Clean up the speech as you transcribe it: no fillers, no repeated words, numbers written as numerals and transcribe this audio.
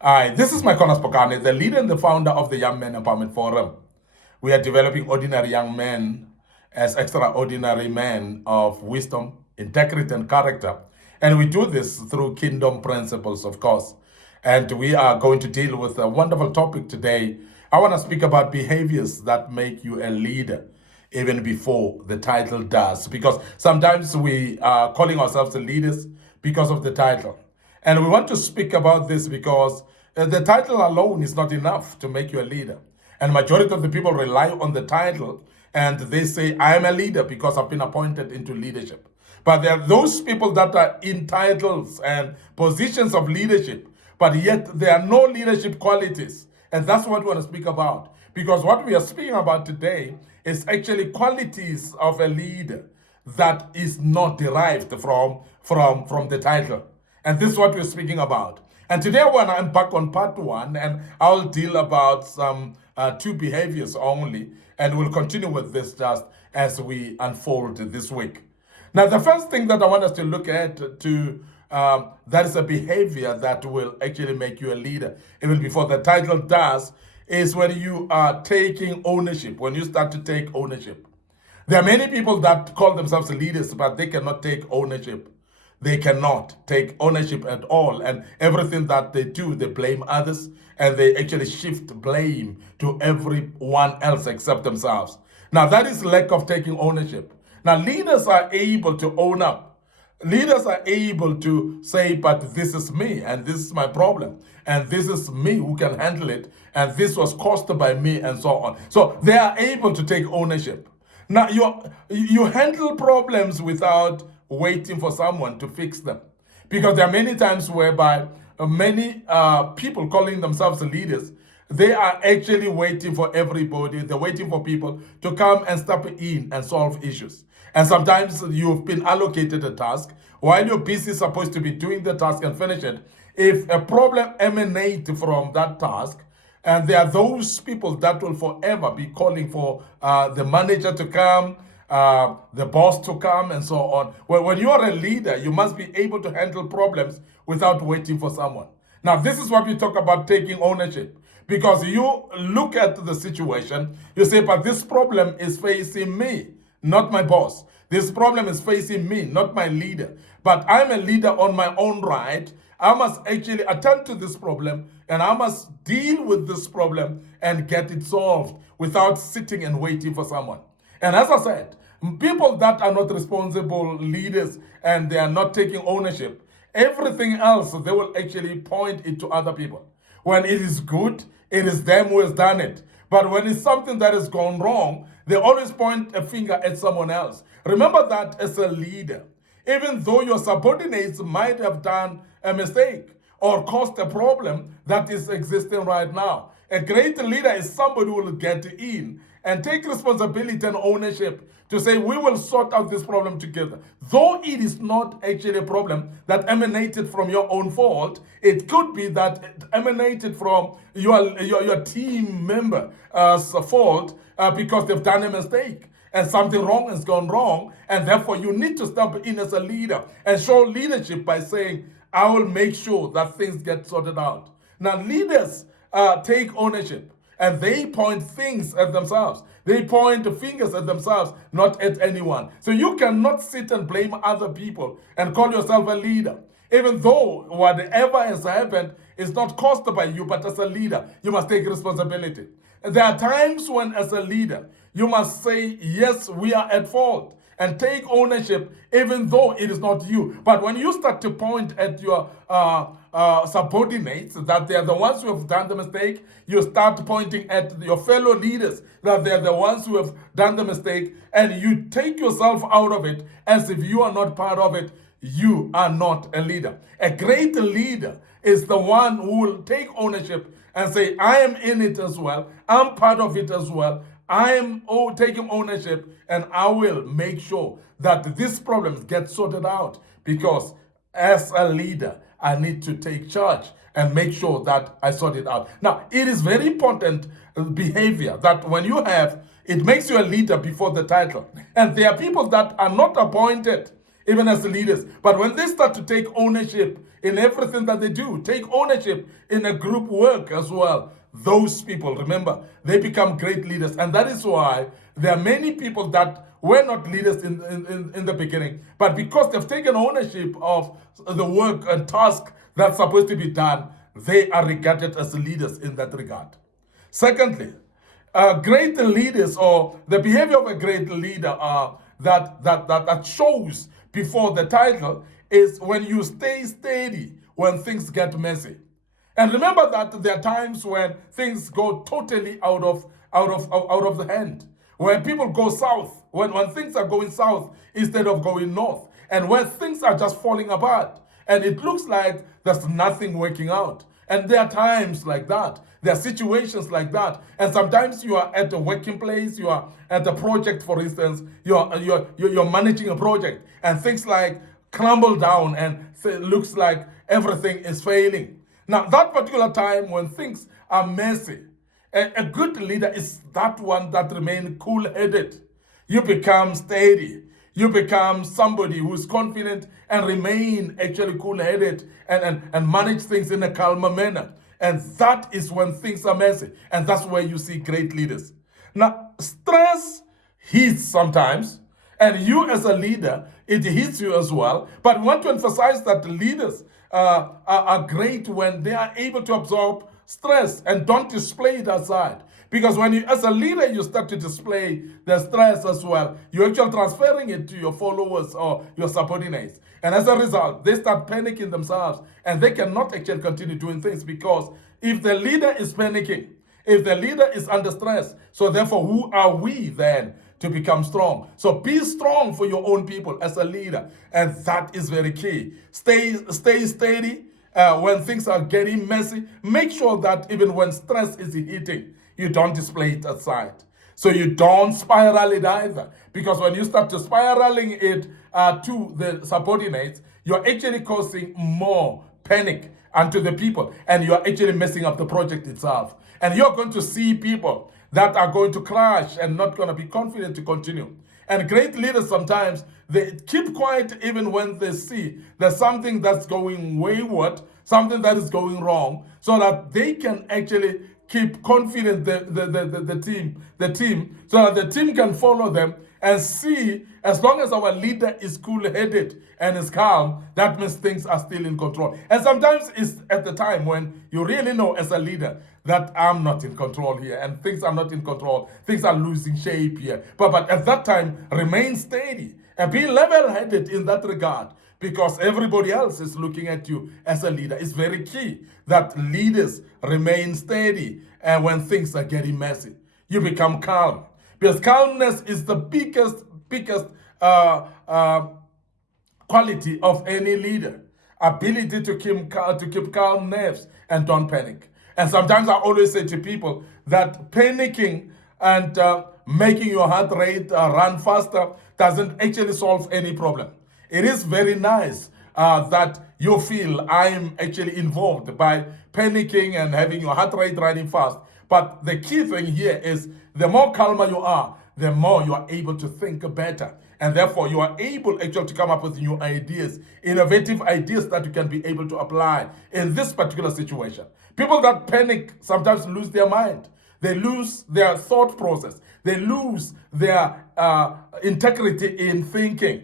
Hi, this is MIcornus Phokane, the leader and the founder of the Young Men Empowerment Forum. We are developing ordinary young men as extraordinary men of wisdom, integrity, and character. And we do this through kingdom principles, of course. And we are going to deal with a wonderful topic today. I want to speak about behaviors that make you a leader even before the title does. Because sometimes we are calling ourselves the leaders because of the title. And we want to speak about this because the title alone is not enough to make you a leader. And majority of the people rely on the title and they say, I am a leader because I've been appointed into leadership. But there are those people that are in titles and positions of leadership, but yet there are no leadership qualities. And that's what we want to speak about. Because what we are speaking about today is actually qualities of a leader that is not derived from the title. And this is what we're speaking about. And today I want to unpack on part one, and I'll deal about some two behaviors only, and we'll continue with this just as we unfold this week. Now, the first thing that I want us to look at that is a behavior that will actually make you a leader, even before the title does, is when you are taking ownership, when you start to take ownership. There are many people that call themselves leaders, but they cannot take ownership. They cannot take ownership at all. And everything that they do, they blame others and they actually shift blame to everyone else except themselves. Now, that is lack of taking ownership. Now, leaders are able to own up. Leaders are able to say, but this is me and this is my problem. And this is me who can handle it. And this was caused by me and so on. So they are able to take ownership. Now, you handle problems without waiting for someone to fix them. Because there are many times whereby many people calling themselves leaders, they are actually waiting for everybody, they're waiting for people to come and step in and solve issues. And sometimes you've been allocated a task, while you're busy supposed to be doing the task and finish it. If a problem emanates from that task, and there are those people that will forever be calling for the manager to come, the boss to come, and so on. Well, when you are a leader, you must be able to handle problems without waiting for someone. Now, this is what we talk about taking ownership. Because you look at the situation, you say, but this problem is facing me, not my boss. This problem is facing me, not my leader. But I'm a leader on my own right. I must actually attend to this problem and I must deal with this problem and get it solved without sitting and waiting for someone. And as I said, people that are not responsible leaders and they are not taking ownership, everything else, they will actually point it to other people. When it is good, it is them who has done it. But when it's something that has gone wrong, they always point a finger at someone else. Remember that as a leader, even though your subordinates might have done a mistake or caused a problem that is existing right now, a great leader is somebody who will get in and take responsibility and ownership to say, we will sort out this problem together. Though it is not actually a problem that emanated from your own fault, it could be that it emanated from your team member's fault because they've done a mistake and something wrong has gone wrong, and therefore you need to step in as a leader and show leadership by saying, I will make sure that things get sorted out. Now, leaders take ownership and they point things at themselves. They point fingers at themselves, not at anyone. So you cannot sit and blame other people and call yourself a leader. Even though whatever has happened is not caused by you, but as a leader, you must take responsibility. There are times when, as a leader, you must say, yes, we are at fault, and take ownership, even though it is not you. But when you start to point at your subordinates, that they are the ones who have done the mistake, you start pointing at your fellow leaders, that they are the ones who have done the mistake, and you take yourself out of it as if you are not part of it, you are not a leader. A great leader is the one who will take ownership and say, I am in it as well, I'm part of it as well, I am taking ownership, and I will make sure that these problems get sorted out, because as a leader, I need to take charge and make sure that I sort it out. Now, it is very important behavior that when you have, it makes you a leader before the title. And there are people that are not appointed even as leaders. But when they start to take ownership in everything that they do, take ownership in a group work as well, those people, remember, they become great leaders. And that is why there are many people that were not leaders in the beginning, but because they've taken ownership of the work and task that's supposed to be done, they are regarded as leaders in that regard. Secondly, great leaders, or the behavior of a great leader, that shows before the title, is when you stay steady when things get messy. And remember that there are times when things go totally out of the hand, when people go south, when things are going south instead of going north, and when things are just falling apart, and it looks like there's nothing working out. And there are times like that. There are situations like that. And sometimes you are at a working place, you are at a project, for instance, you're managing a project, and things like crumble down, and it looks like everything is failing. Now, that particular time when things are messy, a good leader is that one that remains cool-headed. You become steady. You become somebody who is confident and remain actually cool-headed and manage things in a calmer manner. And that is when things are messy. And that's where you see great leaders. Now, stress hits sometimes, and you as a leader, it hits you as well. But we want to emphasize that leaders are great when they are able to absorb stress and don't display it aside. Because when you, as a leader, you start to display the stress as well, you're actually transferring it to your followers or your subordinates. And as a result, they start panicking themselves, and they cannot actually continue doing things, because if the leader is panicking, if the leader is under stress, so therefore, who are we then to become strong? So be strong for your own people as a leader, and that is very key. Stay steady when things are getting messy. Make sure that even when stress is hitting, you don't display it aside. So you don't spiral it either, because when you start to spiraling it to the subordinates, you're actually causing more panic unto the people, and you're actually messing up the project itself. And you're going to see people that are going to crash and not going to be confident to continue. And great leaders, sometimes they keep quiet even when they see there's something that's going wayward, something that is going wrong, so that they can actually keep confident the team, so that the team can follow them and see, as long as our leader is cool-headed and is calm, that means things are still in control. And sometimes it's at the time when you really know as a leader that I'm not in control here, and things are not in control, things are losing shape here. But at that time, remain steady and be level-headed in that regard, because everybody else is looking at you as a leader. It's very key that leaders remain steady, and when things are getting messy, you become calm. Because calmness is the biggest quality of any leader. Ability to keep calm nerves and don't panic. And sometimes I always say to people that panicking and making your heart rate run faster doesn't actually solve any problem. It is very nice that you feel I'm actually involved by panicking and having your heart rate running fast. But the key thing here is the more calmer you are, the more you are able to think better. And therefore, you are able actually to come up with new ideas, innovative ideas that you can be able to apply in this particular situation. People that panic sometimes lose their mind. They lose their thought process. They lose their integrity in thinking.